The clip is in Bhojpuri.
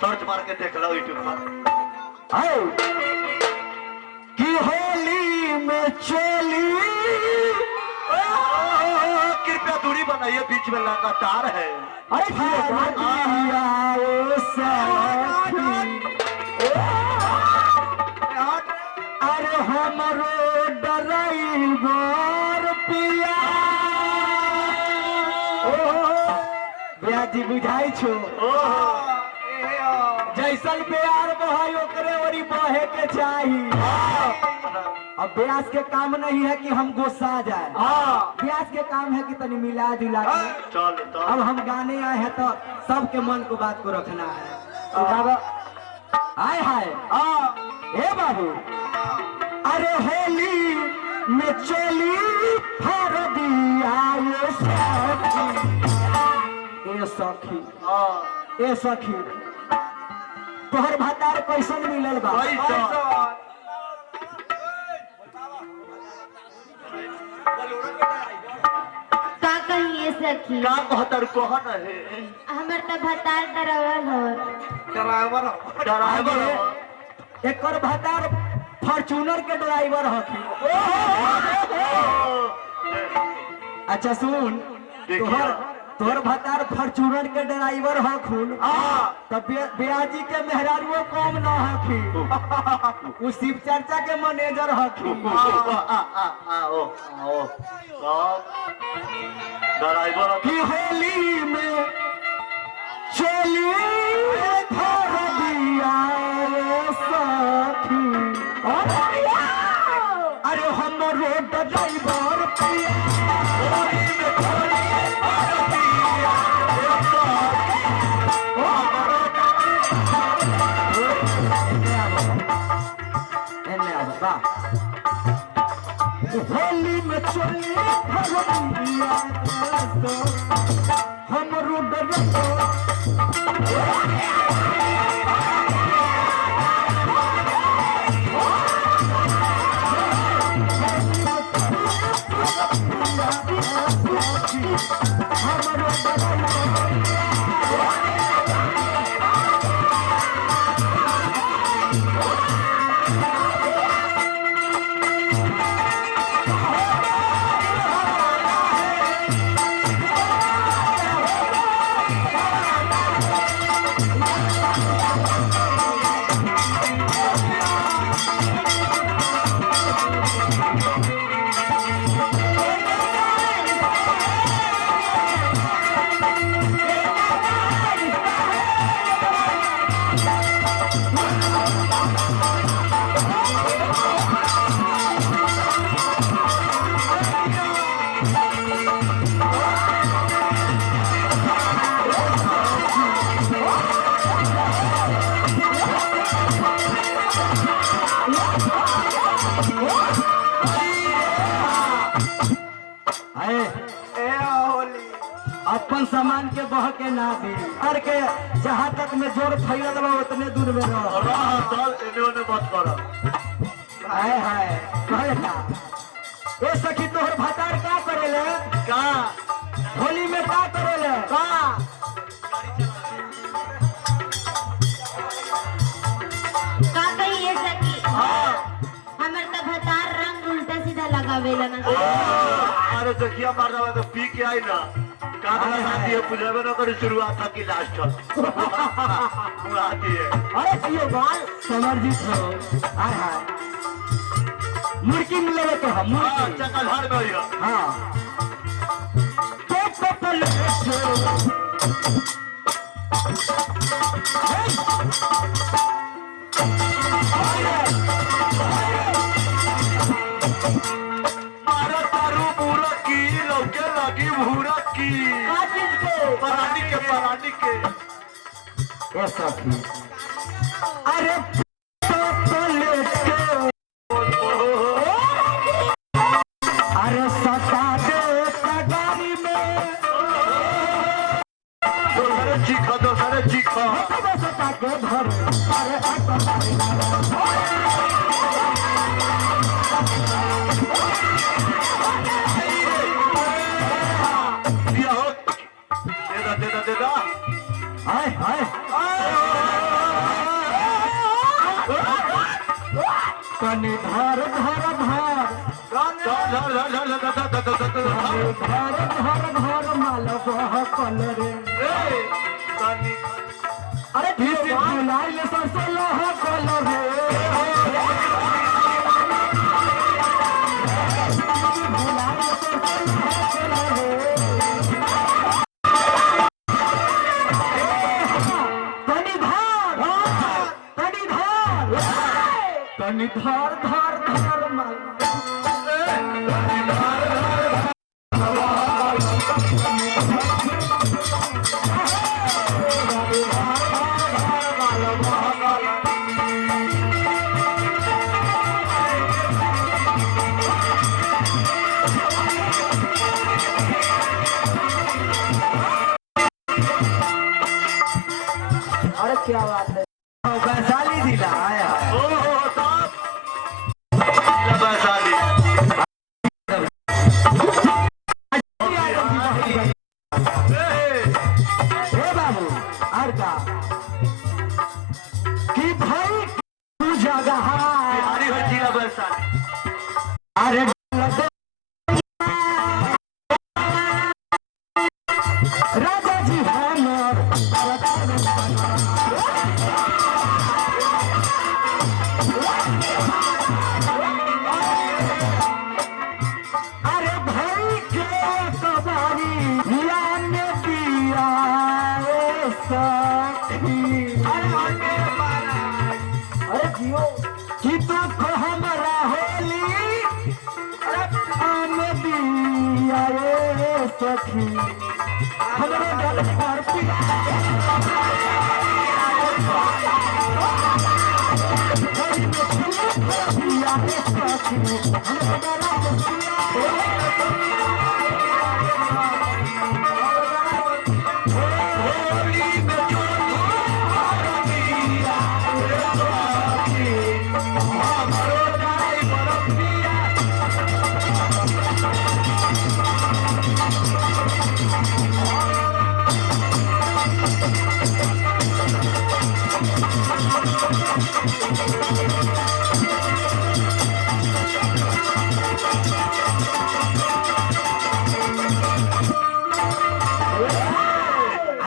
सर्च मार के देख लो यूट्यूब पर। आओ कि होली में चोली कृपया दूरी बनाइए, बीच में लगातार है। अरे हमरो ड्राइवर पिया ब्याजी बुझाई छो जैसन प्यार बहाई ओकरे ओरी बहे के चाहिए। अब ब्यास के काम नहीं है कि हम गुस्सा जाए, ब्यास के काम है कि तनी मिला जुला के। अब हम गाने आए हैं तो सबके मन को बात को रखना है। हाय हाय ए बाबू, अरे होली में चोली फर दिया ये सखी ए सखी तोहर भतार कैसन मिलल बा? का कहिए सखी का कहतर कहन है हमर त भतार ड्राइवर एकर भतार फॉर्च्यूनर के ड्राइवर हथी। अच्छा सुन, तोहर भतार फॉर्च्यूनर के ड्राइवर हखुन तब ब्याजी के मेहरारुओ कम न हखी, उ शिव चर्चा के मैनेजर हखी। ड्राइवर की होली में चली भर दिया सखी, अरे हमरो ड्राइवर पिया होली में होली में चोली भरदिया हमरो ड्राइवर अपन सामान के बह के ना दी और के जहाँ तक में जोर फैलल बा उतने दूर में हाय हाय कहता ए सखी तोहर भतार का करेले का होली में का करेले का कहिए सखी हमर त भतार रंग उल्टा सीधा लगावेला ना। अरे देखिए मार रहा तो पी के आई ना पुजाबे न करी शुरुआत था कि लास्ट उड़ाती है। अरे जियो बाल समर्जित हो हाय हाय मुर्गी मिले तो हम चक्का धार में हो हाँ मारा तारू पूरा की लौके लगी भूरा की परानी के ऐसा थी। अरे अरे सता दे गाड़ी में दोसरे चीखो सता के भर अरे देदा हाय हाय तनी धर धर धर मालवा कलरे अरे बुलाई सरसों लह कलरे तनी धर धर धर माल अरे क्या बात है वैशाली जिला आया बाबू और का कि भाई तू जगह अरे राजा जी हमर अरे भाई के कबारी लाने दिया सखी अरे जियो कि तू को हमरा होली अरे आने दिया सखी हमरा गल पर पिया